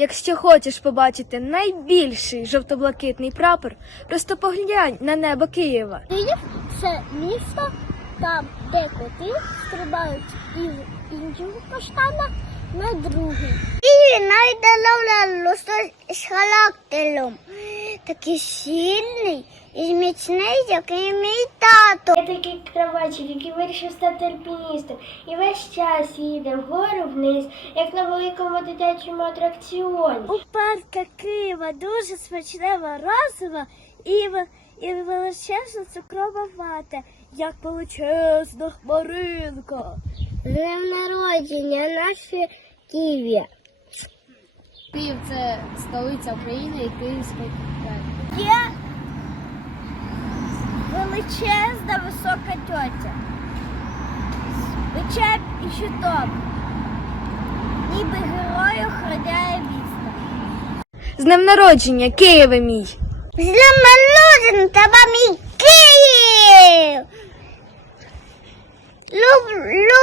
Якщо хочеш побачити найбільший жовто-блакитний прапор, просто поглянь на небо Києва. Київ це місто, там, де коти стрибають із іншого каштана на другий. І навіть лосось з характером. Такий сильний і міцний, як і мій тато. Я такий кравачик, який вирішив стати альпіністом. І весь час їде вгору вниз, як на великому дитячому атракціоні. У парка Києва дуже смачне морозиво і, і величезна цукрова вата, як величезна хмаринка. З днем народження нашої Києві. Київ це столиця України і Київський край. Є величезна висока тьотя. Печем і щиток. Ніби герою охороняє місто. З днем народження, Києве мій! З днем народження, тебе мій Київ! Люблю!